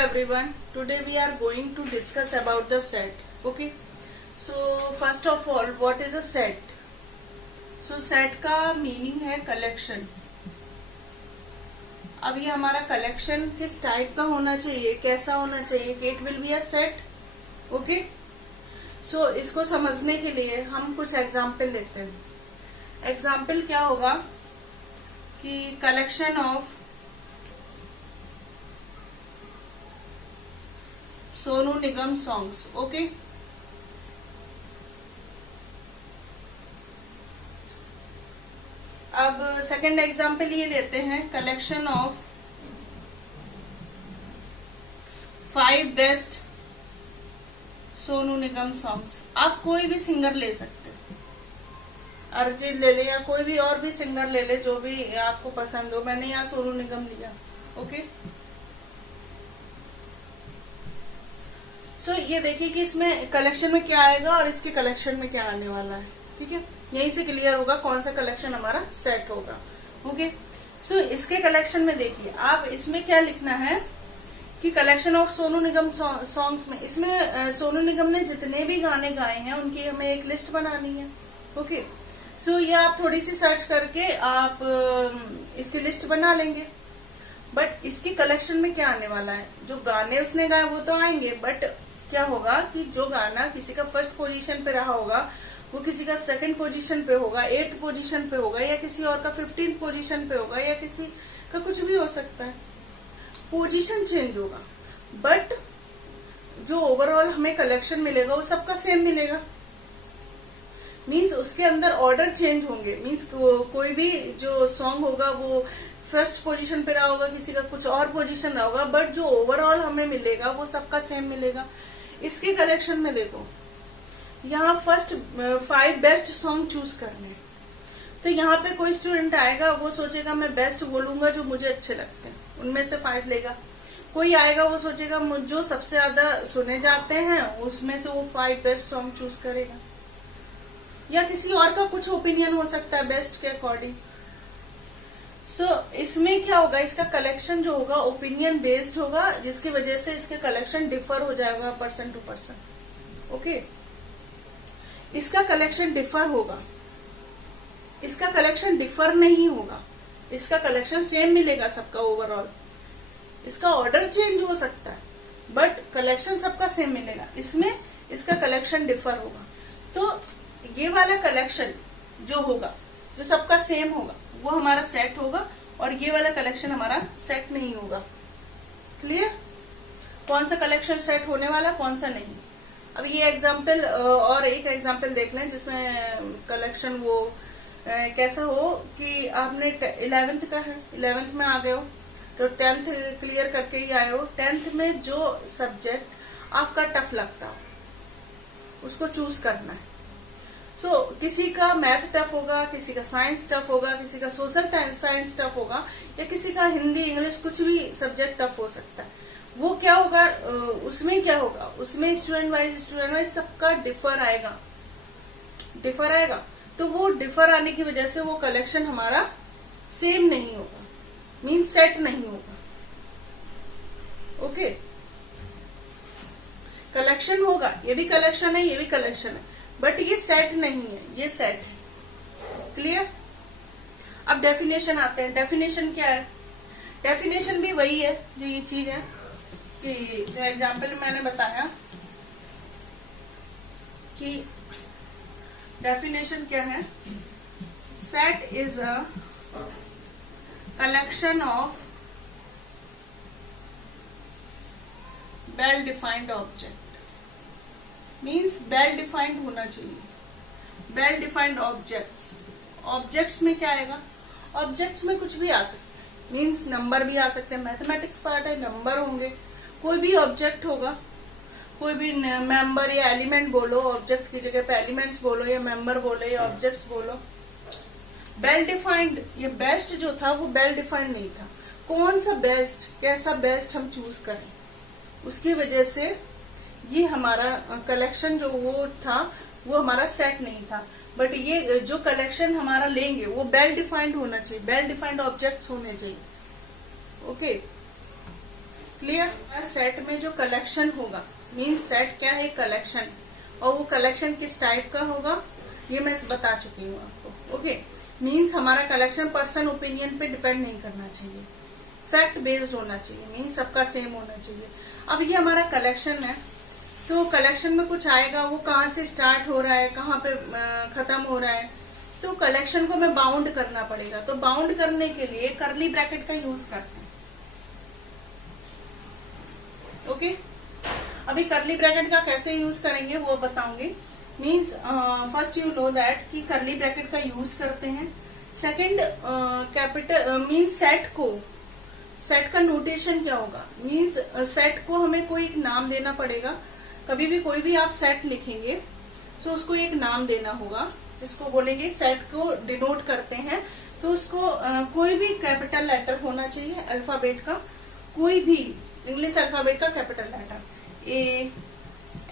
everyone. Today we are going to discuss about the set. Okay. So first of all, what is a set? So set का meaning है collection. अब ये हमारा collection किस type का होना चाहिए, कैसा होना चाहिए कि it will be a set. Okay. So इसको समझने के लिए हम कुछ एग्जाम्पल लेते हैं. एग्जाम्पल क्या होगा कि collection of Sonu Nigam songs. Okay. अब सेकंड एग्जाम्पल ये लेते हैं collection of 5 best Sonu Nigam songs. आप कोई भी सिंगर ले सकते हैं, अरिजीत ले ले या कोई भी और भी सिंगर ले ले जो भी आपको पसंद हो. मैंने यहाँ सोनू निगम लिया. ओके. सो ये देखिए कि इसमें कलेक्शन में क्या आएगा और इसके कलेक्शन में क्या आने वाला है. ठीक है, यहीं से क्लियर होगा कौन सा कलेक्शन हमारा सेट होगा. ओके. सो इसके कलेक्शन में देखिए आप इसमें क्या लिखना है कि collection of Sonu Nigam songs में, इसमें सोनू निगम ने जितने भी गाने गाए हैं उनकी हमें एक लिस्ट बनानी है. ओके. सो ये आप थोड़ी सी सर्च करके आप इसकी लिस्ट बना लेंगे. बट इसके कलेक्शन में क्या आने वाला है, जो गाने उसने गाए वो तो आएंगे, बट क्या होगा कि जो गाना किसी का फर्स्ट पोजीशन पे रहा होगा वो किसी का सेकंड पोजीशन पे होगा, 8th पोजीशन पे होगा, या किसी और का 15th पोजीशन पे होगा, या किसी का कुछ भी हो सकता है. पोजीशन चेंज होगा बट जो ओवरऑल हमें कलेक्शन मिलेगा वो सबका सेम मिलेगा. मीन्स उसके अंदर ऑर्डर चेंज होंगे. मीन्स कोई भी जो सॉन्ग होगा वो फर्स्ट पोजीशन पे रहा होगा, किसी का कुछ और पोजीशन रहा होगा, बट जो ओवरऑल हमें मिलेगा वो सबका सेम मिलेगा. इसके कलेक्शन में देखो यहाँ फर्स्ट 5 बेस्ट सॉन्ग चूज करने हैं. तो यहाँ पे कोई स्टूडेंट आएगा वो सोचेगा मैं बेस्ट बोलूंगा जो मुझे अच्छे लगते हैं, उनमें से 5 लेगा. कोई आएगा वो सोचेगा जो सबसे ज्यादा सुने जाते हैं उसमें से वो 5 बेस्ट सॉन्ग चूज करेगा, या किसी और का कुछ ओपिनियन हो सकता है बेस्ट के अकॉर्डिंग. सो इसमें क्या होगा, इसका कलेक्शन जो होगा ओपिनियन बेस्ड होगा, जिसकी वजह से इसके कलेक्शन डिफर हो जाएगा पर्सन टू पर्सन. ओके. इसका कलेक्शन डिफर होगा, इसका कलेक्शन डिफर नहीं होगा, इसका कलेक्शन सेम मिलेगा सबका ओवरऑल. इसका ऑर्डर चेंज हो सकता है बट कलेक्शन सबका सेम मिलेगा. इसमें इसका कलेक्शन डिफर होगा. तो ये वाला कलेक्शन जो होगा जो सबका सेम होगा वो हमारा सेट होगा, और ये वाला कलेक्शन हमारा सेट नहीं होगा. क्लियर? कौन सा कलेक्शन सेट होने वाला कौन सा नहीं. अब ये एग्जाम्पल और एक एग्जाम्पल देख लें जिसमें कलेक्शन वो कैसा हो कि आपने 11th का है, 11th में आ गए हो तो 10th क्लियर करके ही आए हो. 10th में जो सब्जेक्ट आपका टफ लगता हो उसको चूज करना है. सो किसी का मैथ टफ होगा, किसी का साइंस टफ होगा, किसी का सोशल साइंस टफ होगा, या किसी का हिंदी इंग्लिश कुछ भी सब्जेक्ट टफ हो सकता है. वो क्या होगा, उसमें क्या होगा, उसमें स्टूडेंट वाइज सबका डिफर आएगा. तो वो डिफर आने की वजह से वो कलेक्शन हमारा सेम नहीं होगा, मीन सेट नहीं होगा. ओके. कलेक्शन होगा, ये भी कलेक्शन है, ये भी कलेक्शन है, बट ये सेट नहीं है, ये सेट है. क्लियर? अब डेफिनेशन आते हैं. डेफिनेशन क्या है? डेफिनेशन भी वही है जो ये चीज है कि जो एग्जाम्पल मैंने बताया कि डेफिनेशन क्या है. Set is a collection of well defined object. Means well defined होना चाहिए. Well defined objects. ऑब्जेक्ट्स में क्या आएगा, ऑब्जेक्ट्स में कुछ भी आ सकता है. मीन्स नंबर भी आ सकते हैं, मैथमेटिक्स पार्ट है, नंबर होंगे, कोई भी ऑब्जेक्ट होगा, कोई भी मेंबर या एलिमेंट बोलो, ऑब्जेक्ट की जगह पे एलिमेंट्स बोलो या मेंबर बोलो या ऑब्जेक्ट्स बोलो. वेल डिफाइंड, ये बेस्ट जो था वो वेल डिफाइंड नहीं था. कौन सा बेस्ट, कैसा बेस्ट हम चूज करें, उसकी वजह से ये हमारा कलेक्शन जो वो था वो हमारा सेट नहीं था. बट ये जो कलेक्शन हमारा लेंगे वो वेल डिफाइंड होना चाहिए, वेल डिफाइंड ऑब्जेक्ट्स होने चाहिए. ओके. क्लियर। सेट में जो कलेक्शन होगा, मीन्स सेट क्या है, कलेक्शन, और वो कलेक्शन किस टाइप का होगा ये मैं बता चुकी हूँ आपको। ओके, मीन्स हमारा कलेक्शन पर्सन ओपिनियन पे डिपेंड नहीं करना चाहिए, फैक्ट बेस्ड होना चाहिए, मीन्स सबका सेम होना चाहिए। अब ये हमारा कलेक्शन है, तो कलेक्शन में कुछ आएगा, वो कहाँ से स्टार्ट हो रहा है, कहाँ पे खत्म हो रहा है, तो कलेक्शन को हमें बाउंड करना पड़ेगा। तो बाउंड करने के लिए कर्ली ब्रैकेट का यूज करते हैं। ओके, अभी कर्ली ब्रैकेट का कैसे यूज करेंगे वो बताऊंगी। Means first you know that कि कर्ली ब्रैकेट का यूज करते हैं। सेकंड, कैपिटल मीन्स सेट का नोटेशन क्या होगा, मीन्स सेट को हमें कोई एक नाम देना पड़ेगा। कभी भी कोई भी आप सेट लिखेंगे तो उसको एक नाम देना होगा, जिसको बोलेंगे सेट को डिनोट करते हैं। तो उसको कोई भी कैपिटल लेटर होना चाहिए, अल्फाबेट का, कोई भी इंग्लिश अल्फाबेट का कैपिटल लेटर, ए,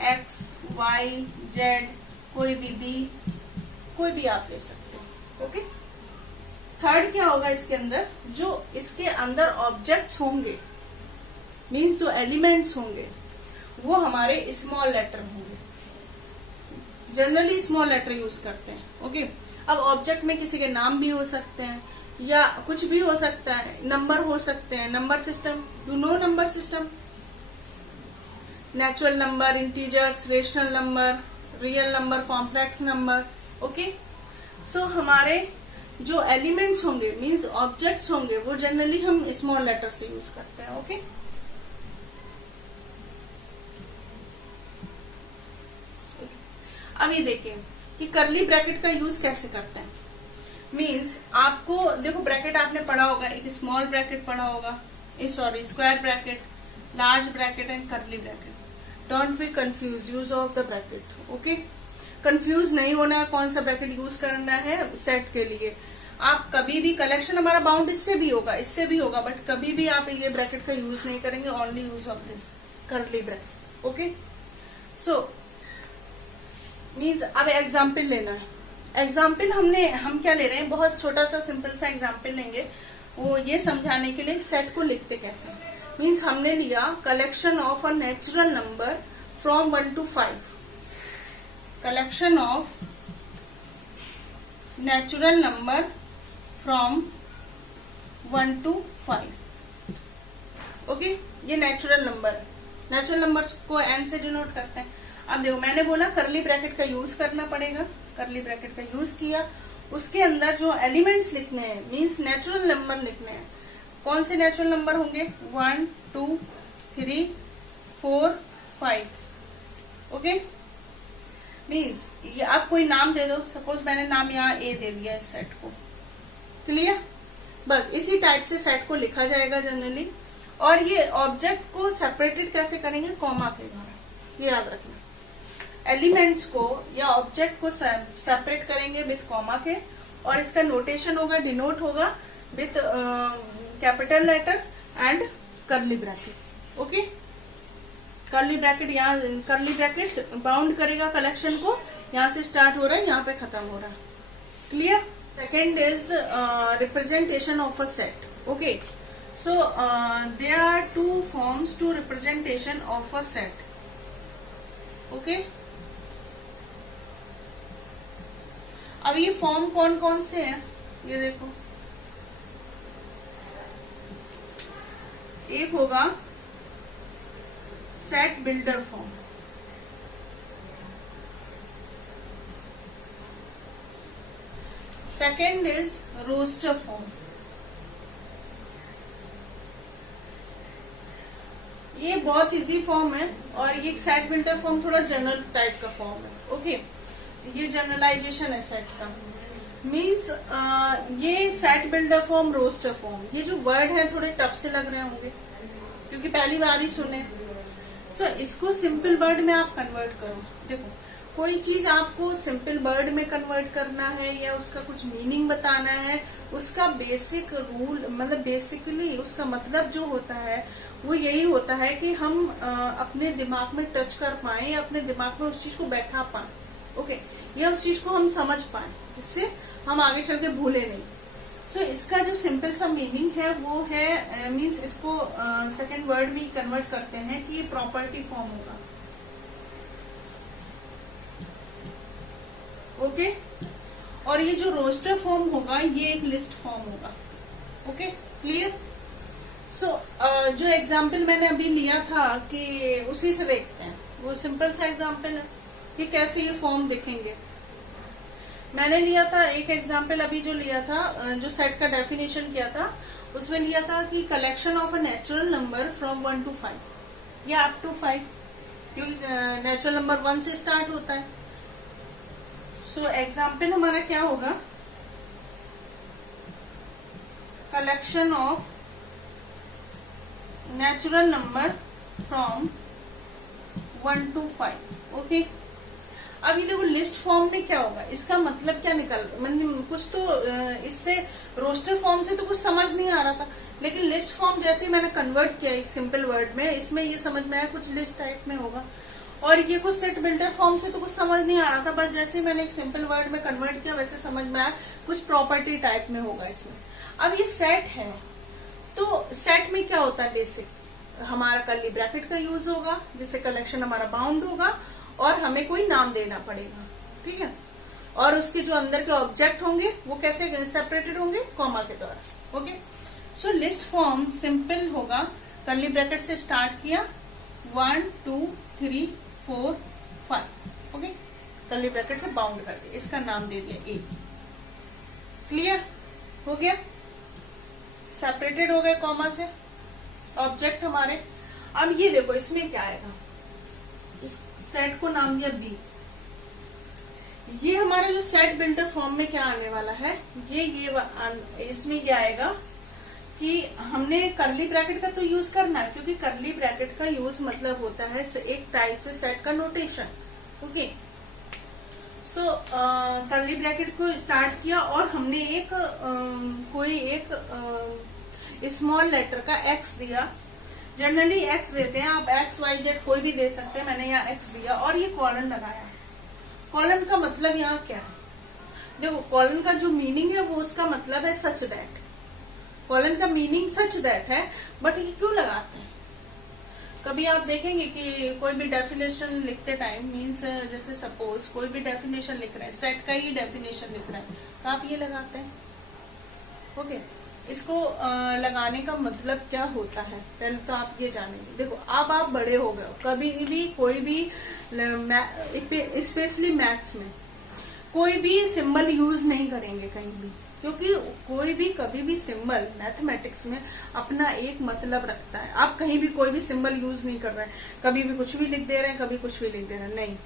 एक्स, वाई, जेड, कोई भी बी, कोई भी आप ले सकते हो। ओके, थर्ड क्या होगा इसके अंदर, जो इसके अंदर ऑब्जेक्ट्स होंगे, मीन्स जो एलिमेंट्स होंगे वो हमारे स्मॉल लेटर होंगे। जनरली स्मॉल लेटर यूज करते हैं। ओके, अब ऑब्जेक्ट में किसी के नाम भी हो सकते हैं या कुछ भी हो सकता है, नंबर हो सकते हैं, number system, you know number system, natural number, integers, rational number, real number, complex number. Okay, so हमारे जो एलिमेंट्स होंगे मीन्स ऑब्जेक्ट्स होंगे वो जनरली हम स्मॉल लेटर से यूज करते हैं। ओके, अब ये देखिए कि कर्ली ब्रैकेट का यूज कैसे करते हैं। मीन्स आपको देखो, ब्रैकेट आपने पढ़ा होगा, एक स्मॉल ब्रैकेट पढ़ा होगा, sorry square bracket, large bracket and curly bracket. Don't be confuse, use of the bracket. Okay, confuse नहीं होना है कौन सा ब्रैकेट यूज करना है सेट के लिए। आप कभी भी, कलेक्शन हमारा बाउंड इससे भी होगा, इससे भी होगा, बट कभी भी आप ये ब्रैकेट का यूज नहीं करेंगे, only use of this curly bracket. Okay, so means अब एग्जाम्पल लेना है। एग्जाम्पल हम क्या ले रहे हैं, बहुत छोटा सा सिंपल सा एग्जाम्पल लेंगे, वो ये समझाने के लिए सेट को लिखते कैसे। मीन्स हमने लिया collection of a natural number from 1 to 5, collection of natural number from 1 to 5। Okay, ये नेचुरल नंबर है, नेचुरल नंबर्स को एन से डिनोट करते हैं। अब देखो, मैंने बोला कर्ली ब्रैकेट का यूज करना पड़ेगा, कर्ली ब्रैकेट का यूज किया, उसके अंदर जो एलिमेंट्स लिखने हैं मीन्स नेचुरल नंबर लिखने हैं। कौन से नेचुरल नंबर होंगे, 1, 2, 3, 4, 5। ओके, मीन्स ये आप कोई नाम दे दो, सपोज मैंने नाम यहाँ ए दे दिया इस सेट को। क्लियर, बस इसी टाइप से सेट को लिखा जाएगा जनरली। और ये ऑब्जेक्ट को सेपरेटेड कैसे करेंगे, कॉमा के द्वारा, ये याद रखना। एलिमेंट्स को या ऑब्जेक्ट को सेपरेट करेंगे विथ कॉमा के, और इसका नोटेशन होगा, डिनोट होगा with capital letter and curly bracket. Okay, curly bracket, यहाँ कर्ली ब्रैकेट बाउंड करेगा कलेक्शन को, यहाँ से स्टार्ट हो रहा है, यहाँ पे खत्म हो रहा है। Clear. Second is representation of a set. Okay, so there are two forms to representation of a set. Okay, अब ये फॉर्म कौन कौन से हैं, ये देखो, एक होगा set builder form, second is roster form. ये बहुत इजी फॉर्म है, और ये सेट बिल्डर फॉर्म थोड़ा जनरल टाइप का फॉर्म है। ओके, ये जनरलाइजेशन है सेट का। मीन्स ये set builder form, roster form, ये जो वर्ड है थोड़े टफ से लग रहे होंगे क्योंकि पहली बार ही सुने। सो इसको सिंपल वर्ड में आप कन्वर्ट करो। देखो, कोई चीज आपको सिंपल वर्ड में कन्वर्ट करना है या उसका कुछ मीनिंग बताना है, उसका बेसिक रूल, मतलब बेसिकली उसका मतलब जो होता है वो यही होता है कि हम अपने दिमाग में टच कर पाए, अपने दिमाग में उस चीज को बैठा पाए। ओके, या उस चीज को हम समझ पाए, जिससे हम आगे चल के भूले नहीं। सो इसका जो सिंपल सा मीनिंग है वो है मीन्स इसको सेकंड वर्ड में कन्वर्ट करते हैं कि ये प्रॉपर्टी फॉर्म होगा। ओके और ये जो रोस्टर फॉर्म होगा ये एक लिस्ट फॉर्म होगा। Okay clear. सो जो एग्जाम्पल मैंने अभी लिया था कि उसी से देखते हैं, वो सिंपल सा एग्जाम्पल है कि कैसे ये फॉर्म दिखेंगे। मैंने लिया था एक एग्जाम्पल अभी जो लिया था, जो सेट का डेफिनेशन किया था उसमें लिया था कि collection of a natural number from 1 to 5 या अप टू 5, क्योंकि नेचुरल नंबर 1 से स्टार्ट होता है। सो एग्जाम्पल हमारा क्या होगा, collection of natural number from 1 to 5। Okay अब ये देखो लिस्ट फॉर्म में क्या होगा, इसका मतलब क्या मतलब कुछ तो इससे रोस्टर फॉर्म से तो कुछ समझ नहीं आ रहा था, लेकिन लिस्ट फॉर्म जैसे ही मैंने कन्वर्ट किया एक सिंपल वर्ड में, इसमें ये समझ में आया कुछ लिस्ट टाइप में होगा। और ये कुछ सेट बिल्डर फॉर्म से तो कुछ समझ नहीं आ रहा था, बस जैसे ही मैंने एक सिंपल वर्ड में कन्वर्ट किया वैसे समझ में आया कुछ प्रॉपर्टी टाइप में होगा इसमें। अब ये सेट है तो सेट में क्या होता है, बेसिक हमारा कर्ली ब्रैकेट का यूज होगा जिससे कलेक्शन हमारा बाउंड होगा और हमें कोई नाम देना पड़ेगा। ठीक है, और उसके जो अंदर के ऑब्जेक्ट होंगे वो कैसे सेपरेटेड होंगे, कॉमा के द्वारा। Okay so list form simple होगा, कर्ली ब्रैकेट से स्टार्ट किया 1 2 3 4 5। ओके कर्ली ब्रैकेट से बाउंड कर दिया, इसका नाम दे दिया ए। क्लियर हो गया, सेपरेटेड हो गए कॉमा से ऑब्जेक्ट हमारे। अब ये देखो इसमें क्या आएगा, इस सेट को नाम दिया बी। ये हमारा जो सेट बिल्डर फॉर्म में क्या आने वाला है, ये इसमें ये आएगा कि हमने कर्ली ब्रैकेट का तो यूज करना है, क्योंकि कर्ली ब्रैकेट का यूज मतलब होता है एक टाइप से सेट का notation. Okay so curly bracket को स्टार्ट किया और हमने एक कोई एक स्मॉल लेटर का एक्स दिया, जनरली एक्स देते हैं, आप एक्स वाई जेड कोई भी दे सकते हैं, मैंने यहाँ एक्स दिया और ये कॉलन लगाया। कॉलन का मतलब यहाँ क्या है, देखो कॉलन का जो मीनिंग है वो उसका मतलब है सच दैट। कॉलन का मीनिंग सच दैट है, बट ये क्यों लगाते हैं, कभी आप देखेंगे कि कोई भी डेफिनेशन लिखते टाइम मीन्स जैसे सपोज कोई भी डेफिनेशन लिख रहे हैं, सेट का ही डेफिनेशन लिख रहे हैं तो आप ये लगाते हैं। ओके इसको लगाने का मतलब क्या होता है पहले तो आप ये जानेंगे। देखो अब आप बड़े हो गए हो, कभी भी कोई भी स्पेशली मैथ्स में कोई भी सिंबल यूज नहीं करेंगे कहीं भी, क्योंकि कोई भी कभी भी सिंबल मैथमेटिक्स में अपना एक मतलब रखता है। आप कहीं भी कोई भी सिंबल यूज नहीं कर रहे हैं, कभी भी कुछ भी लिख दे रहे हैं, कभी कुछ भी लिख दे रहे हैं, नहीं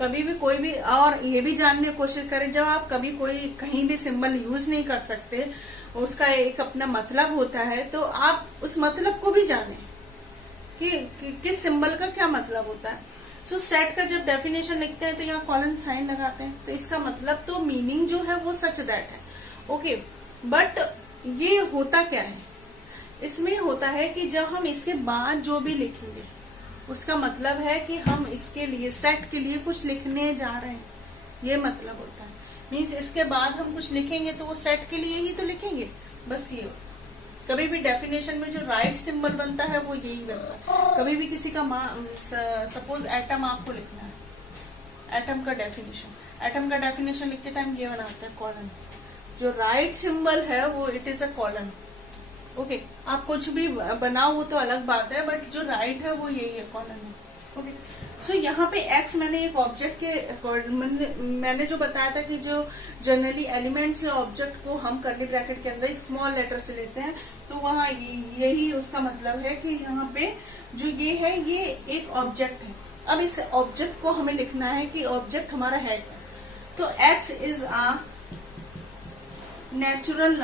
कभी भी कोई भी। और ये भी जानने की कोशिश करें, जब आप कभी कोई कहीं भी सिंबल यूज नहीं कर सकते, उसका एक अपना मतलब होता है, तो आप उस मतलब को भी जाने कि किस सिंबल का क्या मतलब होता है। सो सेट का जब डेफिनेशन लिखते हैं तो यहाँ कॉलन साइन लगाते हैं, तो इसका मतलब तो मीनिंग जो है वो सच दैट है। ओके बट ये होता क्या है, इसमें होता है कि जब हम इसके बाद जो भी लिखेंगे उसका मतलब है कि हम इसके लिए सेट के लिए कुछ लिखने जा रहे हैं, ये मतलब होता है। मीन्स इसके बाद हम कुछ लिखेंगे तो वो सेट के लिए ही तो लिखेंगे, बस ये। कभी भी डेफिनेशन में जो राइट सिंबल बनता है वो यही बनता है। कभी भी किसी का सपोज एटम आपको लिखना है, एटम का डेफिनेशन लिखते टाइम ये बनाते हैं कॉलन, जो राइट सिंबल है वो it is a colon. Okay आप कुछ भी बनाओ वो तो अलग बात है, बट जो राइट है वो यही है, कॉलन है। ओके सो यहाँ पे एक्स मैंने एक ऑब्जेक्ट के मैंने जो बताया था कि जो जनरली एलिमेंट्स या ऑब्जेक्ट को हम कर्ली ब्रैकेट के अंदर स्मॉल लेटर से लेते हैं, तो वहाँ यही उसका मतलब है कि यहाँ पे जो ये है ये एक ऑब्जेक्ट है। अब इस ऑब्जेक्ट को हमें लिखना है कि ऑब्जेक्ट हमारा है क्या, तो x is a natural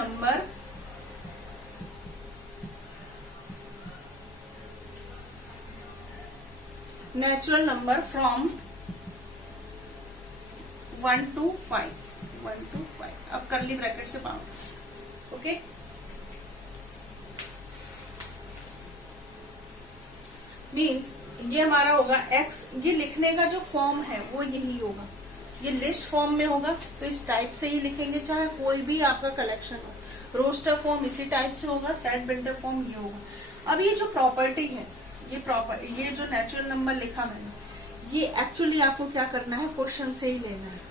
number from 1 to 5। अब कर्ली ब्रैकेट से बाउंड। ओके मीन्स ये हमारा होगा एक्स, ये लिखने का जो फॉर्म है वो यही होगा, ये लिस्ट फॉर्म में होगा तो इस टाइप से ही लिखेंगे, चाहे कोई भी आपका कलेक्शन हो। रोस्टर फॉर्म इसी टाइप से होगा, सेट बिल्डर फॉर्म ये होगा। अब ये जो प्रॉपर्टी है, ये जो नेचुरल नंबर लिखा मैंने, ये एक्चुअली आपको क्या करना है, क्वेश्चन से ही लेना है।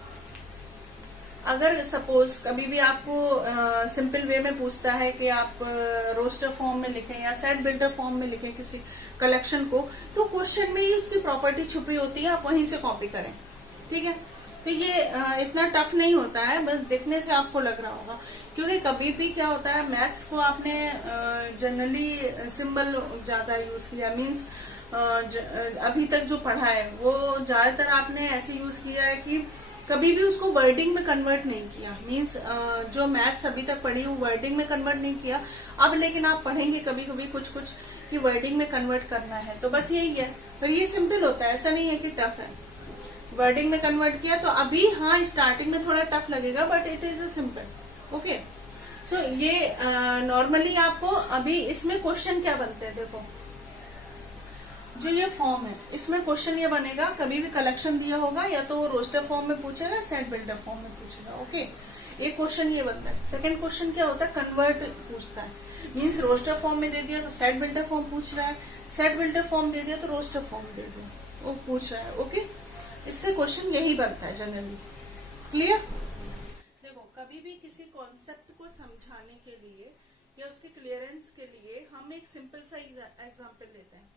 अगर सपोज कभी भी आपको सिंपल वे में पूछता है कि आप रोस्टर फॉर्म में लिखें या सेट बिल्डर फॉर्म में लिखें किसी कलेक्शन को, तो क्वेश्चन में ही उसकी प्रॉपर्टी छुपी होती है, आप वहीं से कॉपी करें, ठीक है। तो ये इतना टफ नहीं होता है, बस देखने से आपको लग रहा होगा। क्योंकि कभी भी क्या होता है, मैथ्स को आपने जनरली सिंबल ज्यादा यूज किया, मीन्स अभी तक जो पढ़ा है वो ज्यादातर आपने ऐसे यूज किया है कि कभी भी उसको वर्डिंग में कन्वर्ट नहीं किया। मीन्स जो मैथ्स अभी तक पढ़ी वो वर्डिंग में कन्वर्ट नहीं किया। अब लेकिन आप पढ़ेंगे कभी कभी कुछ कि वर्डिंग में कन्वर्ट करना है, तो बस यही है। और ये सिंपल होता है, ऐसा नहीं है कि टफ है। वर्डिंग में कन्वर्ट किया तो अभी हाँ स्टार्टिंग में थोड़ा टफ लगेगा, but it is a simple. Okay, सो ये नॉर्मली आपको अभी इसमें क्वेश्चन क्या बनते हैं, देखो जो ये फॉर्म है इसमें क्वेश्चन ये बनेगा, कभी भी कलेक्शन दिया होगा या तो रोस्टर फॉर्म में पूछेगा, सेट बिल्डर फॉर्म में पूछेगा। ओके, एक क्वेश्चन ये बनता है। सेकंड क्वेश्चन क्या होता है, कन्वर्ट पूछता है। मीन्स रोस्टर फॉर्म में दे दिया तो सेट बिल्डर फॉर्म पूछ रहा है, सेट बिल्डर फॉर्म दे दिया तो रोस्टर फॉर्म दे दिया, वो पूछ रहा है। ओके, इससे क्वेश्चन यही बनता है जनरली। क्लियर? देखो कभी भी किसी कॉन्सेप्ट को समझाने के लिए या उसके क्लियरेंस के लिए हम एक सिंपल सा एग्जाम्पल लेते हैं।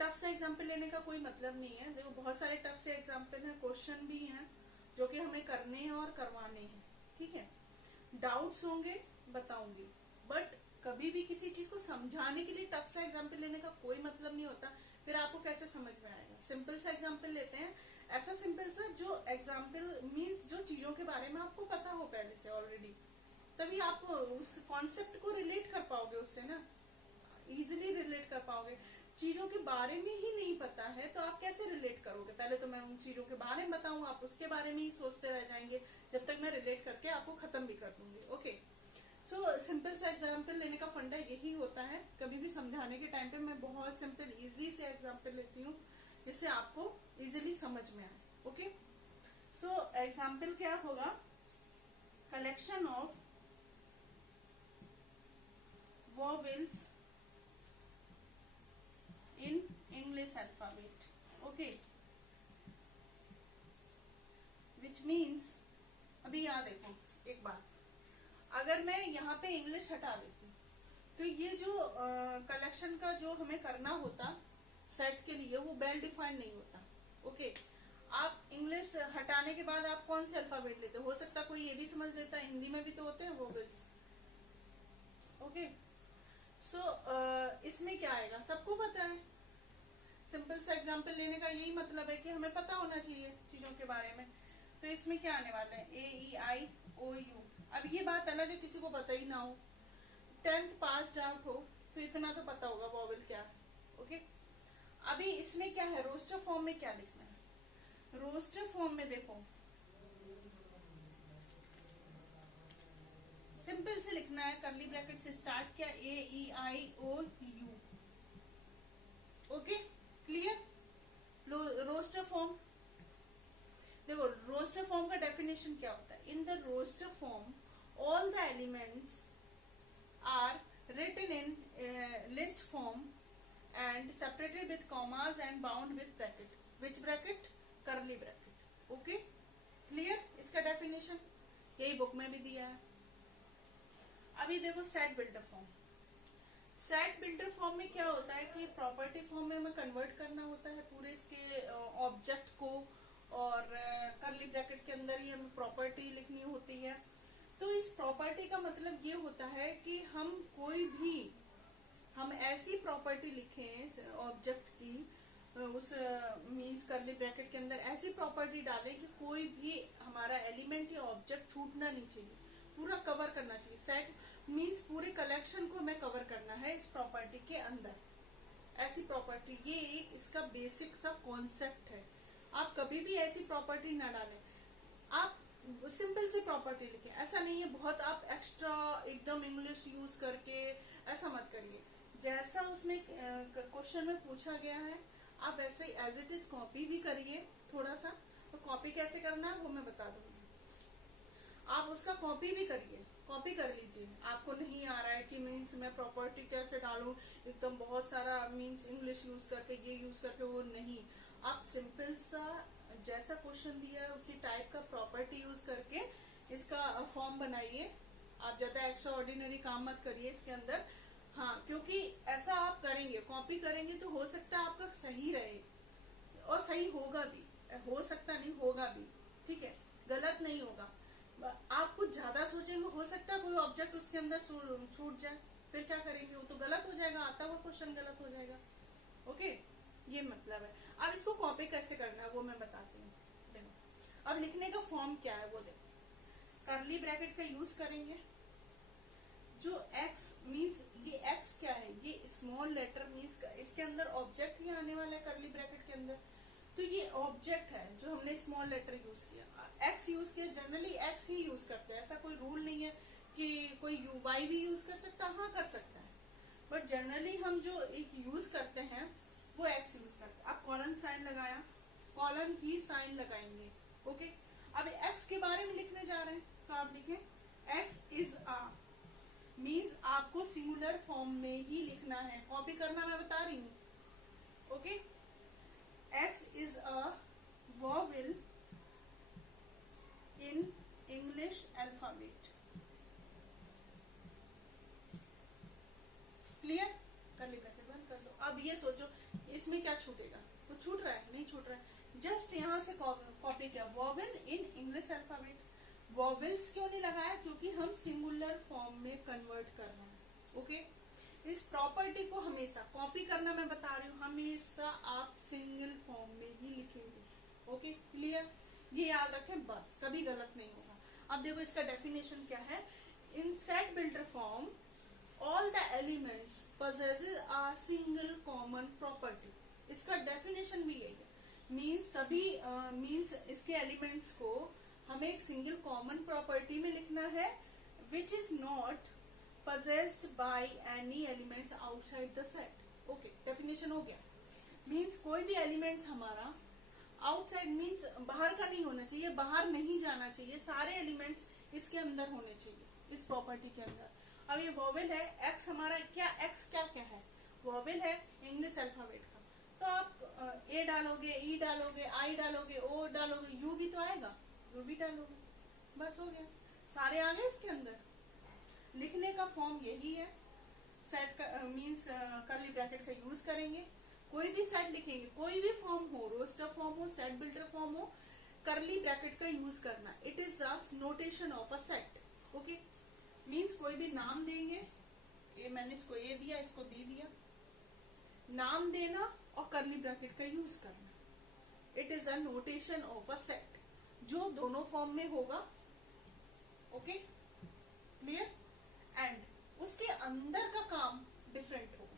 टफ से एग्जाम्पल लेने का कोई मतलब नहीं है। देखो बहुत सारे टफ से एग्जाम्पल हैं, क्वेश्चन भी हैं जो कि हमें करने हैं और करवाने हैं, ठीक है। डाउट्स होंगे बताऊंगी, बट कभी भी किसी चीज को समझाने के लिए टफ सा एग्जाम्पल लेने का कोई मतलब नहीं होता। फिर आपको कैसे समझ में आएगा? सिंपल सा एग्जाम्पल लेते हैं, ऐसा सिंपल सा जो एग्जाम्पल मीन्स जो चीजों के बारे में आपको पता हो पहले से ऑलरेडी, तभी आप उस कॉन्सेप्ट को रिलेट कर पाओगे उससे ना, इजिली रिलेट कर पाओगे। चीजों के बारे में ही नहीं पता है तो आप कैसे रिलेट करोगे? पहले तो मैं उन चीजों के बारे में बताऊं, आप उसके बारे में ही सोचते रह जाएंगे जब तक मैं रिलेट करके आपको खत्म भी कर दूंगी। ओके, सो सिंपल सा एग्जाम्पल लेने का फंडा यही होता है। कभी भी समझाने के टाइम पे मैं बहुत सिंपल इजी से एग्जाम्पल लेती हूँ जिससे आपको इजिली समझ में आए। ओके, सो एग्जाम्पल क्या होगा, collection of vowels in English alphabet, okay, which means अभी यहाँ देखो एक बात, अगर मैं यहाँ पे इंग्लिश हटा देती तो ये जो कलेक्शन का जो हमें करना होता सेट के लिए वो वेल डिफाइंड नहीं होता। ओके, आप इंग्लिश हटाने के बाद आप कौन से अल्फाबेट लेते हो सकता कोई ये भी समझ लेता है, हिंदी में भी तो होते हैं वोवेल्स। ओके, सो इसमें क्या आएगा, सबको पता है। सिंपल सा एग्जांपल लेने का यही मतलब है कि हमें पता होना चाहिए चीजों के बारे में। तो इसमें क्या आने वाला है, ए ई आई ओ यू। अब ये बात अलग है किसी को पता ही ना हो, 10th पास आउट हो तो इतना तो पता होगा वॉवेल क्या है। ओके, अभी इसमें क्या है, रोस्टर फॉर्म में क्या लिखना है। रोस्टर फॉर्म में देखो सिंपल से लिखना है, करली ब्रैकेट से स्टार्ट किया, A E I O U. Okay, clear? Roster form देखो, रोस्टर फॉर्म का डेफिनेशन क्या होता है, in the roster form all the elements are written in list form and separated with commas and bound with bracket. Which bracket? Curly bracket. Okay, clear? इसका definition यही book में भी दिया है। अभी देखो set builder form. Set builder form में क्या होता है कि प्रॉपर्टी फॉर्म में हमें कन्वर्ट करना होता है पूरे इसके ऑब्जेक्ट को, और करली ब्रैकेट के अंदर ही हमें प्रॉपर्टी लिखनी होती है। तो इस प्रॉपर्टी का मतलब ये होता है कि हम कोई भी हम ऐसी प्रॉपर्टी लिखें ऑब्जेक्ट की, उस मींस करली ब्रैकेट के अंदर ऐसी प्रॉपर्टी डालें कि कोई भी हमारा एलिमेंट या ऑब्जेक्ट छूटना नहीं चाहिए, पूरा कवर करना चाहिए। सेट मींस पूरे कलेक्शन को हमें कवर करना है इस प्रॉपर्टी के अंदर, ऐसी प्रॉपर्टी। ये एक इसका बेसिक सा कॉन्सेप्ट है। आप कभी भी ऐसी प्रॉपर्टी ना डालें, आप सिंपल सी प्रॉपर्टी लिखें। ऐसा नहीं है बहुत आप एक्स्ट्रा एकदम इंग्लिश यूज करके, ऐसा मत करिए। जैसा उसमें क्वेश्चन में पूछा गया है आप वैसे ही एज इट इज कॉपी भी करिए थोड़ा सा। तो कॉपी कैसे करना है वो मैं बता दूंगी, आप उसका कॉपी भी करिए। कॉपी कर लीजिए। आपको नहीं आ रहा है कि मीन्स मैं प्रॉपर्टी कैसे डालूं, एकदम बहुत सारा मीन्स इंग्लिश यूज करके, ये यूज करके, वो नहीं। आप सिंपल सा जैसा क्वेश्चन दिया है उसी टाइप का प्रॉपर्टी यूज करके इसका फॉर्म बनाइए। आप ज्यादा एक्स्ट्रा ऑर्डिनरी काम मत करिए इसके अंदर। हाँ, क्योंकि ऐसा आप करेंगे, कॉपी करेंगे तो हो सकता है आपका सही रहे और सही होगा भी, हो सकता नहीं होगा भी, ठीक है, गलत नहीं होगा। आप कुछ ज्यादा सोचेंगे, हो सकता है कोई ऑब्जेक्ट उसके अंदर छूट जाए, फिर क्या करेंगे, वो तो गलत हो जाएगा, आता हुआ क्वेश्चन गलत हो जाएगा। ओके, ये मतलब है। अब इसको कॉपी कैसे करना है वो मैं बताती हूँ। देखो अब लिखने का फॉर्म क्या है वो देखो, कर्ली ब्रैकेट का यूज करेंगे। जो x मीन्स, ये x क्या है, ये स्मॉल लेटर मीन्स इसके अंदर ऑब्जेक्ट ही आने वाला है कर्ली ब्रैकेट के अंदर, तो ये ऑब्जेक्ट है जो हमने स्मॉल लेटर यूज किया। x यूज किया, जनरली x ही यूज करते हैं, ऐसा कोई रूल नहीं है कि कोई y भी यूज कर सकता है, हाँ कर सकता है, बट जनरली हम जो एक यूज करते हैं वो x यूज करते हैं। अब कॉलन साइन लगाया, कॉलन ही साइन लगाएंगे। ओके, अब x के बारे में लिखने जा रहे हैं तो आप लिखें x इज अ, मीन्स आपको सिंगुलर फॉर्म में ही लिखना है, कॉपी करना मैं बता रही हूँ। Okay, x is a vowel in English alphabet। Clear? Curly bracket बंद कर दो। अब ये सोचो इसमें क्या छूटेगा, तो छूट रहा है, नहीं छूट रहा है, जस्ट यहाँ से कॉपी किया, वॉवेल इन इंग्लिश अल्फाबेट। वॉवेल्स क्यों नहीं लगाया, क्योंकि हम सिंगुलर फॉर्म में कन्वर्ट कर रहे हैं। ओके, इस प्रॉपर्टी को हमेशा कॉपी करना मैं बता रही हूँ, हमेशा आप सिंगल फॉर्म में ही लिखेंगे। Okay, clear? ये याद रखें बस, कभी गलत नहीं होगा। अब देखो इसका डेफिनेशन क्या है। इन set builder form all the elements possesses a single common property। इसका डेफिनेशन भी यही है, मीन्स सभी मीन्स इसके एलिमेंट्स को हमें एक सिंगल कॉमन प्रॉपर्टी में लिखना है, which is not possessed by any elements outside the set। Okay, definition हो गया। मीन्स कोई भी एलिमेंट्स हमारा आउटसाइड मीन्स बाहर का नहीं होना चाहिए, बाहर नहीं जाना चाहिए, सारे एलिमेंट्स इसके अंदर होने चाहिए इस प्रॉपर्टी के अंदर। अब ये वॉवेल है, x हमारा क्या, x क्या क्या है, वॉवेल है इंग्लिश अल्फाबेट का, तो आप a डालोगे, e डालोगे, i डालोगे, o डालोगे, u भी तो आएगा, u भी डालोगे, बस हो गया, सारे आ गए इसके अंदर। लिखने का फॉर्म यही है, सेट का मीन्स कर्ली ब्रैकेट का यूज करेंगे, कोई भी सेट लिखेंगे, कोई भी फॉर्म हो, रोस्टर फॉर्म हो, सेट बिल्डर फॉर्म हो, कर्ली ब्रैकेट का यूज करना। It is the notation of a set. Okay, means कोई भी नाम देंगे, ये मैंने इसको ए दिया, इसको बी दिया, नाम देना और कर्ली ब्रैकेट का यूज करना। It is a notation of a set, जो दोनों फॉर्म में होगा। Okay, clear? एंड उसके अंदर का काम डिफरेंट होगा,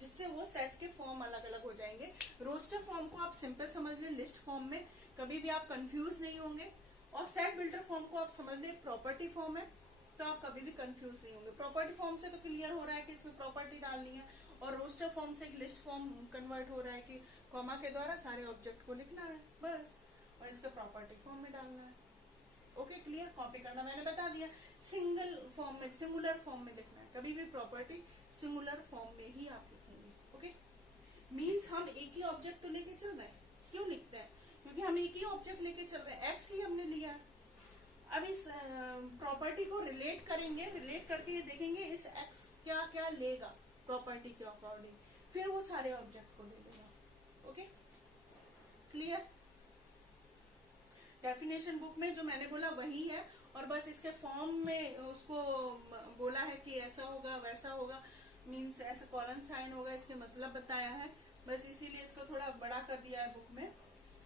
जिससे वो सेट के फॉर्म अलग अलग हो जाएंगे। रोस्टर फॉर्म को आप सिंपल समझ लें, लिस्ट फॉर्म में कभी भी आप कंफ्यूज नहीं होंगे, और सेट बिल्डर फॉर्म को आप समझ लें प्रॉपर्टी फॉर्म है, तो आप कभी भी कंफ्यूज नहीं होंगे। प्रॉपर्टी फॉर्म से तो क्लियर हो रहा है कि इसमें प्रॉपर्टी डालनी है, और रोस्टर फॉर्म से एक लिस्ट फॉर्म कन्वर्ट हो रहा है कि कॉमा के द्वारा सारे ऑब्जेक्ट को लिखना है बस, और इसका प्रॉपर्टी फॉर्म में डालना है। Okay, clear? कॉपी करना मैंने बता दिया, सिंगल फॉर्म में, सिंगुलर फॉर्म में लिखना है, कभी भी प्रॉपर्टी सिंगुलर फॉर्म में ही आप लिखेंगे। ओके, मीन्स हम एक ही ऑब्जेक्ट तो लेके चल रहे हैं, क्यों लिखते हैं, क्योंकि हम एक ही ऑब्जेक्ट लेके चल रहे हैं, एक्स ही हमने लिया है। अब इस प्रॉपर्टी को रिलेट करेंगे, रिलेट करके ये देखेंगे इस एक्स क्या क्या लेगा प्रॉपर्टी के अकॉर्डिंग, फिर वो सारे ऑब्जेक्ट को ले लेगा। Okay, clear? डेफिनेशन बुक में जो मैंने बोला वही है, और बस इसके फॉर्म में उसको बोला है कि ऐसा होगा वैसा होगा, मीन्स ऐसा कॉलन साइन होगा, इसके मतलब बताया है, बस इसीलिए इसको थोड़ा बड़ा कर दिया है बुक में।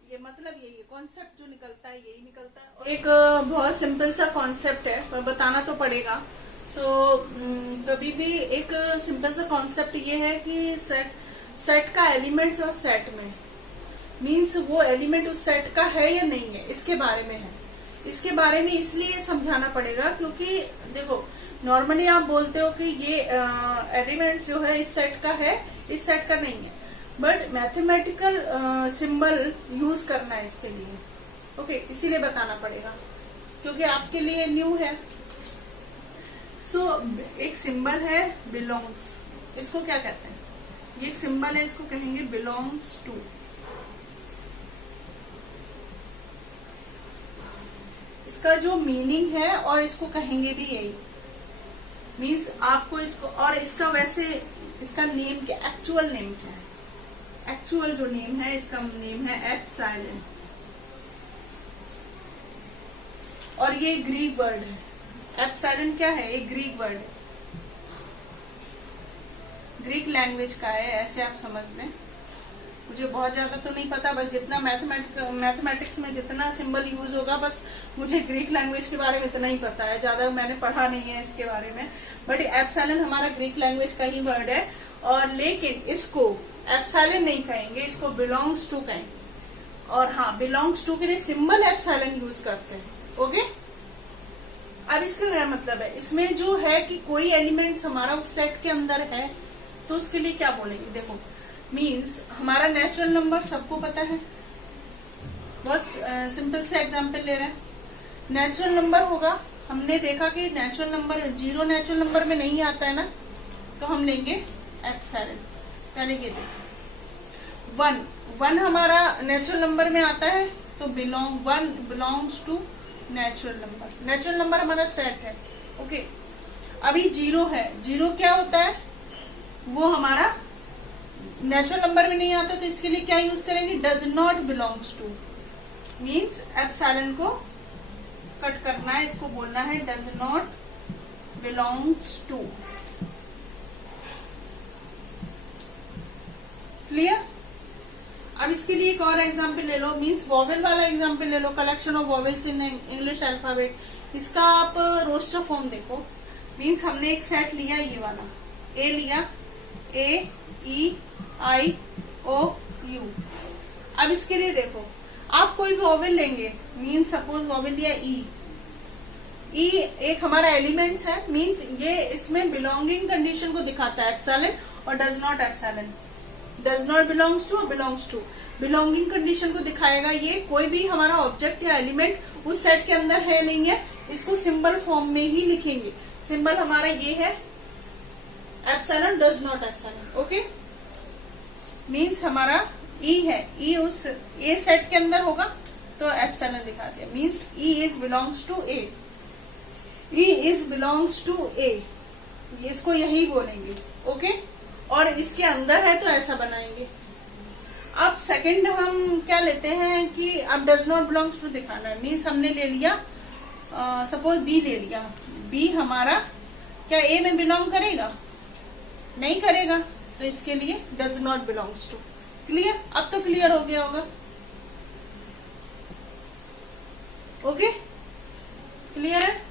ये मतलब यही है, कॉन्सेप्ट जो निकलता है यही निकलता है। एक बहुत सिंपल सा कॉन्सेप्ट है, पर बताना तो पड़ेगा। कभी भी एक सिंपल सा कॉन्सेप्ट ये है कि सेट का एलिमेंट्स और सेट में मीन्स वो एलिमेंट उस सेट का है या नहीं है, इसके बारे में है। इसके बारे में इसलिए समझाना पड़ेगा क्योंकि देखो नॉर्मली आप बोलते हो कि ये एलिमेंट जो है इस सेट का है, इस सेट का नहीं है, बट मैथमेटिकल सिंबल यूज करना है इसके लिए। ओके, इसीलिए बताना पड़ेगा क्योंकि आपके लिए न्यू है। सो एक सिंबल है बिलोंग्स, इसको क्या कहते हैं? ये एक सिंबल है, इसको कहेंगे बिलोंग्स टू। इसका जो मीनिंग है और इसको कहेंगे भी यही, मीन्स आपको इसको, और इसका वैसे इसका नेम क्या, एक्चुअल नेम क्या है? एक्चुअल जो नेम है इसका नेम है एप्सिलॉन, और ये ग्रीक वर्ड है। एप्सिलॉन क्या है? एक ग्रीक वर्ड है, ग्रीक लैंग्वेज का है, ऐसे आप समझ लें। मुझे बहुत ज्यादा तो नहीं पता, बस जितना मैथमेटिक्स में जितना सिंबल यूज होगा, बस मुझे ग्रीक लैंग्वेज के बारे में इतना ही पता है, ज्यादा मैंने पढ़ा नहीं है इसके बारे में। बट एप्सिलॉन हमारा ग्रीक लैंग्वेज का ही वर्ड है, और लेकिन इसको एप्सिलॉन नहीं कहेंगे, इसको बिलोंग्स टू कहेंगे। और हाँ, बिलोंग्स टू के लिए सिंबल एप्सिलॉन यूज करते हैं। ओके, अब इसका क्या मतलब है? इसमें जो है कि कोई एलिमेंट्स हमारा उस सेट के अंदर है, तो उसके लिए क्या बोलेंगे? देखो, मीन्स हमारा नेचुरल नंबर सबको पता है, बहुत सिंपल से एग्जांपल ले रहे हैं। नेचुरल नंबर होगा, हमने देखा कि नेचुरल नंबर 0 नेचुरल नंबर में नहीं आता है ना, तो हम लेंगे एप्सिलॉन। पहले ये देखो, 1 हमारा नेचुरल नंबर में आता है, तो 1 belongs to natural number. Natural number हमारा सेट है। ओके, अभी 0 है, 0 क्या होता है? वो हमारा नेचुरल नंबर में नहीं आता, तो इसके लिए क्या यूज करेंगे? Does not belongs to, means epsilon को कट करना है, इसको बोलना है does not belongs to. Clear? अब इसके लिए एक और एग्जांपल ले लो, मीन्स वॉवेल वाला एग्जांपल ले लो, collection of vowels in English alphabet. इसका आप रोस्टर फॉर्म देखो, मीन्स हमने एक सेट लिया, ये वाला ए लिया, ए ई आई ओ यू। अब इसके लिए देखो, आप कोई भी वॉवेल लेंगे, मीन्स सपोज वॉवेल लिया ई एक हमारा एलिमेंट्स है, मीन्स ये इसमें बिलोंगिंग कंडीशन को दिखाता है, एप्सिलॉन और does not epsilon, does not belongs to और बिलोंग्स टू, बिलोंगिंग कंडीशन को दिखाएगा। ये कोई भी हमारा ऑब्जेक्ट या एलिमेंट उस सेट के अंदर है नहीं है, इसको सिंबल फॉर्म में ही लिखेंगे। सिंबल हमारा ये है epsilon, does not epsilon. Okay, means हमारा ई है, ई उस ए सेट के अंदर होगा तो एप्सिलॉन दिखाते हैं, means E is belongs to A, E is belongs to A, इसको यही बोलेंगे। ओके, और इसके अंदर है तो ऐसा बनाएंगे। अब सेकंड हम क्या लेते हैं कि अब डज नॉट बिलोंग्स टू दिखाना है, मीन्स हमने ले लिया, सपोज बी ले लिया, बी हमारा क्या ए में बिलोंग करेगा? नहीं करेगा, तो इसके लिए does not belongs to. Clear? अब तो क्लियर हो गया होगा। ओके, क्लियर है?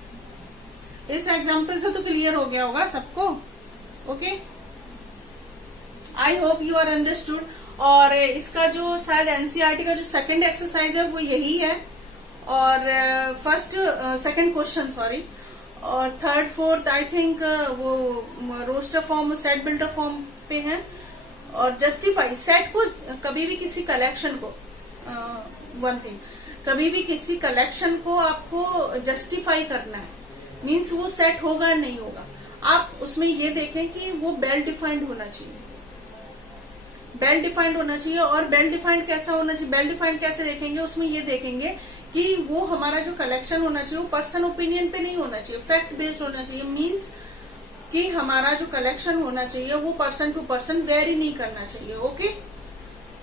इस एग्जांपल से तो क्लियर हो गया होगा सबको। Okay, I hope you are understood. और इसका जो शायद एनसीईआरटी का जो सेकंड एक्सरसाइज है वो यही है, और फर्स्ट सेकंड क्वेश्चन सॉरी, और थर्ड फोर्थ आई थिंक वो roster form, set builder form पे है। और जस्टिफाई, सेट को कभी भी किसी कलेक्शन को, वन थिंग, कभी भी किसी कलेक्शन को आपको जस्टिफाई करना है, मीन्स वो सेट होगा नहीं होगा। आप उसमें ये देखें कि वो वेल डिफाइंड होना चाहिए, वेल डिफाइंड होना चाहिए। और वेल डिफाइंड कैसा होना चाहिए? वेल डिफाइंड कैसे देखेंगे? उसमें ये देखेंगे कि वो हमारा जो कलेक्शन होना चाहिए वो पर्सन ओपिनियन पे नहीं होना चाहिए, फैक्ट बेस्ड होना चाहिए, मीन्स कि हमारा जो कलेक्शन होना चाहिए वो पर्सन टू पर्सन वेरी नहीं करना चाहिए। ओके,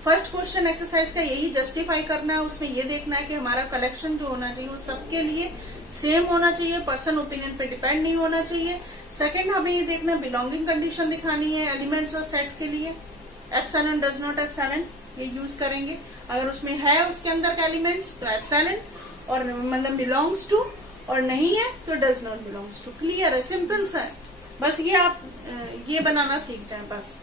फर्स्ट क्वेश्चन एक्सरसाइज का यही जस्टिफाई करना है, उसमें ये देखना है कि हमारा कलेक्शन जो होना चाहिए वो सबके लिए सेम होना चाहिए, पर्सन ओपिनियन पे डिपेंड नहीं होना चाहिए। सेकंड हमें ये देखना है, बिलोंगिंग कंडीशन दिखानी है एलिमेंट्स और सेट के लिए, एप्सिलॉन डज नॉट एप्सिलॉन ये यूज करेंगे। अगर उसमें है उसके अंदर का एलिमेंट्स तो एप्सिलॉन, और मतलब बिलोंग्स टू, और नहीं है तो does not belongs to. Clear है? सिंपल सा है, बस ये आप ये बनाना सीख जाए बस।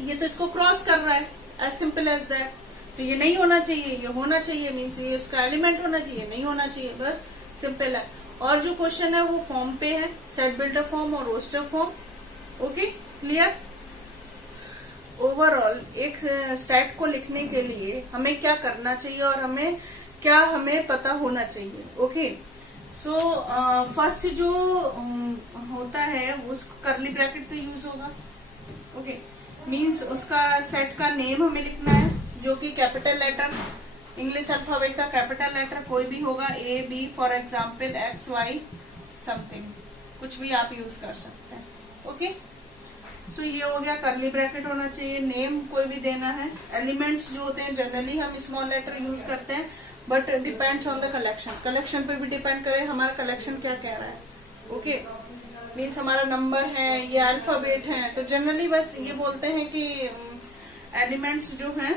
ये तो इसको क्रॉस कर रहा है, एज सिंपल एज दैट। तो ये नहीं होना चाहिए, ये होना चाहिए, मीन्स ये उसका एलिमेंट होना चाहिए, नहीं होना चाहिए, बस सिंपल है। और जो क्वेश्चन है वो फॉर्म पे है, सेट बिल्डर फॉर्म और roster form. Okay, clear? Overall एक सेट को लिखने के लिए हमें क्या करना चाहिए और हमें क्या पता होना चाहिए। ओके, सो फर्स्ट जो होता है उस करली ब्रैकेट तो यूज होगा। ओके, मीन्स उसका सेट का नेम हमें लिखना है, जो कि कैपिटल लेटर, इंग्लिश अल्फाबेट का कैपिटल लेटर कोई भी होगा, A B, for example X Y something, कुछ भी आप यूज कर सकते हैं। ओके, सो ये हो गया, करली ब्रैकेट होना चाहिए, नेम कोई भी देना है। एलिमेंट्स जो होते हैं जनरली हम स्मॉल लेटर यूज करते हैं, but depends on the collection, collection पे भी डिपेंड करे हमारा कलेक्शन क्या कह रहा है। ओके, मीन्स हमारा नंबर है या अल्फाबेट है, तो जनरली बस ये बोलते हैं कि एलिमेंट्स जो हैं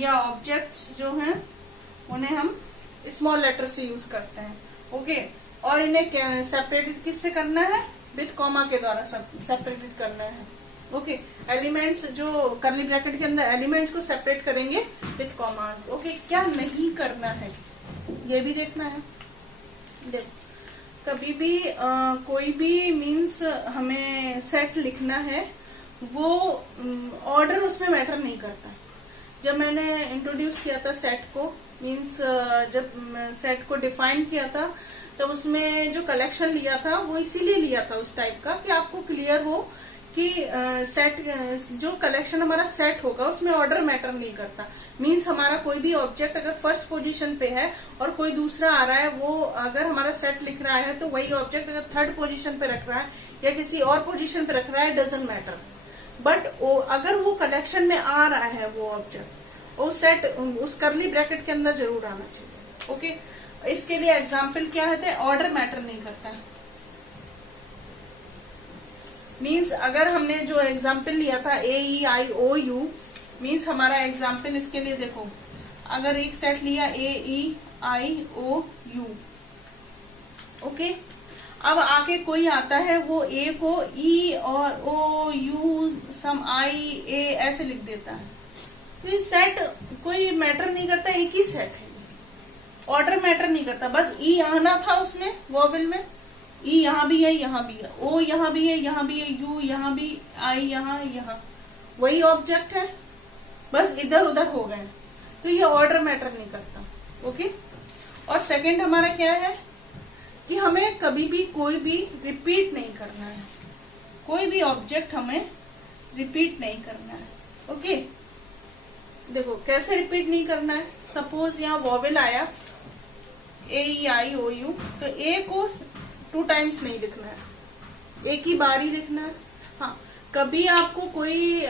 या ऑब्जेक्ट्स जो हैं उन्हें हम स्मॉल लेटर से यूज करते हैं। ओके, और इन्हें सेपरेटेड किससे करना है? विथ कॉमा के द्वारा सेपरेटेड करना है। ओके, एलिमेंट्स जो करली ब्रैकेट के अंदर एलिमेंट्स को सेपरेट करेंगे विथ कॉमास। ओके, क्या नहीं करना है ये भी देखना है। देखो, कभी भी कोई भी मीन्स हमें सेट लिखना है, वो ऑर्डर उसमें मैटर नहीं करता। जब मैंने इंट्रोड्यूस किया था सेट को, मीन्स जब सेट को डिफाइन किया था, तो उसमें जो कलेक्शन लिया था वो इसीलिए लिया था उस टाइप का कि आपको क्लियर हो कि सेट जो कलेक्शन हमारा सेट होगा उसमें ऑर्डर मैटर नहीं करता। मीन्स हमारा कोई भी ऑब्जेक्ट अगर फर्स्ट पोजीशन पे है और कोई दूसरा आ रहा है, वो अगर हमारा सेट लिख रहा है, तो वही ऑब्जेक्ट अगर थर्ड पोजीशन पे रख रहा है या किसी और पोजीशन पे रख रहा है, डजंट मैटर। बट अगर वो कलेक्शन में आ रहा है वो ऑब्जेक्ट, वो सेट उस करली ब्रैकेट के अंदर जरूर आना चाहिए। ओके, इसके लिए एग्जाम्पल क्या है? ऑर्डर मैटर नहीं करता है। मीन्स अगर हमने जो एग्जाम्पल लिया था AEIOU, मीन्स हमारा एग्जाम्पल इसके लिए देखो, अगर एक सेट लिया AEIOU, ओके, अब आके कोई आता है वो A को E और OU सम IA ऐसे लिख देता है, तो ये सेट कोई मैटर नहीं करता, एक ही सेट है, ऑर्डर मैटर नहीं करता। बस ई आना था उसमें वॉवेल में, ई यहाँ भी है, यहाँ भी है, ओ यहाँ भी है, यहाँ भी है, यू यहाँ भी, आई यहाँ, यहाँ वही ऑब्जेक्ट है, बस इधर उधर हो गए, तो ये ऑर्डर मैटर नहीं करता। ओके, और सेकंड हमारा क्या है कि हमें कभी भी कोई भी रिपीट नहीं करना है, कोई भी ऑब्जेक्ट हमें रिपीट नहीं करना है। ओके, देखो कैसे रिपीट नहीं करना है। सपोज यहाँ वॉवेल आया AEIOU, तो ए को 2 टाइम्स नहीं लिखना है, एक ही बार ही लिखना है। हाँ, कभी आपको कोई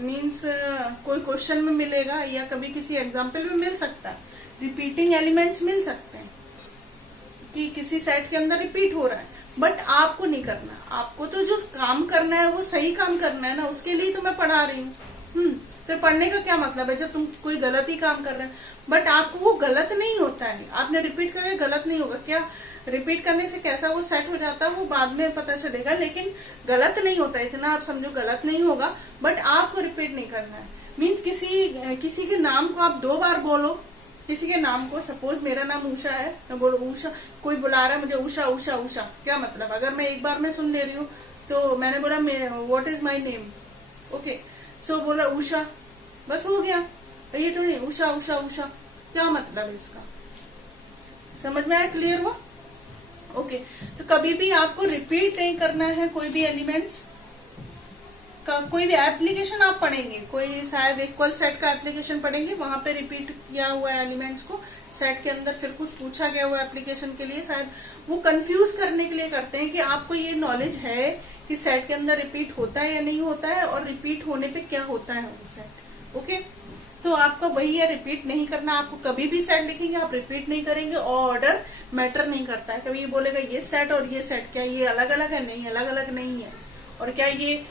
मीन्स कोई क्वेश्चन में मिलेगा या कभी किसी एग्जाम्पल में मिल सकता है, रिपीटिंग एलिमेंट्स मिल सकते हैं कि किसी सेट के अंदर रिपीट हो रहा है, बट आपको नहीं करना। आपको तो जो काम करना है वो सही काम करना है ना, उसके लिए तो मैं पढ़ा रही हूँ। फिर पढ़ने का क्या मतलब है जब तुम कोई गलत ही काम कर रहे हैं, बट आपको वो गलत नहीं होता है। आपने रिपीट करके गलत नहीं होगा क्या? रिपीट करने से कैसा वो सेट हो जाता है वो बाद में पता चलेगा, लेकिन गलत नहीं होता, इतना आप समझो गलत नहीं होगा, बट आपको रिपीट नहीं करना है। मीन्स किसी के नाम को आप 2 बार बोलो, किसी के नाम को, सपोज मेरा नाम उषा है, मैं बोलो उषा, कोई बुला रहा है मुझे उषा उषा उषा, क्या मतलब? अगर मैं एक बार में सुन ले रही हूँ तो मैंने बोला what is my name, okay, so बोला उषा, बस हो गया। ये तो नहीं उषा उषा उषा, क्या मतलब इसका? समझ में आया? क्लियर हुआ? ओके, तो कभी भी आपको रिपीट नहीं करना है कोई भी एलिमेंट्स का। कोई भी एप्लीकेशन आप पढ़ेंगे, कोई शायद इक्वल सेट का एप्लीकेशन पढ़ेंगे, वहां पे रिपीट किया हुआ एलिमेंट्स को सेट के अंदर फिर कुछ पूछा गया हुआ एप्लीकेशन के लिए, शायद वो कंफ्यूज करने के लिए करते हैं कि आपको ये नॉलेज है कि सेट के अंदर रिपीट होता है या नहीं होता है, और रिपीट होने पे क्या होता है वो सेट। ओके, तो आपका वही है, रिपीट नहीं करना। आपको कभी भी सेट लिखेंगे आप रिपीट नहीं करेंगे, ऑर्डर मैटर नहीं करता है। कभी ये बोलेगा ये सेट और ये सेट, क्या ये अलग अलग है? नहीं, अलग अलग नहीं है। और क्या ये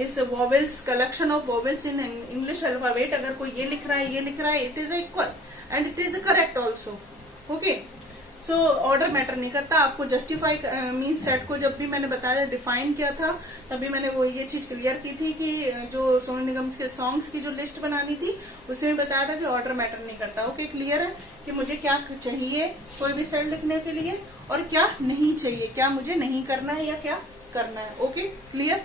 इस vowels, collection of vowels in English alphabet, अगर कोई ये लिख रहा है ये लिख रहा है, it is equal and it is correct also. Okay, so order matter नहीं करता। आपको जस्टिफाई मीन्स सेट को जब भी मैंने बताया डिफाइन किया था, तभी मैंने वो ये चीज क्लियर की थी कि जो सोनू निगम के सॉन्ग्स की जो लिस्ट बनानी थी उसमें बताया था कि ऑर्डर मैटर नहीं करता। ओके, क्लियर है कि मुझे क्या चाहिए कोई भी सेट लिखने के लिए और क्या नहीं चाहिए, क्या मुझे नहीं करना है या क्या करना है। Okay, clear?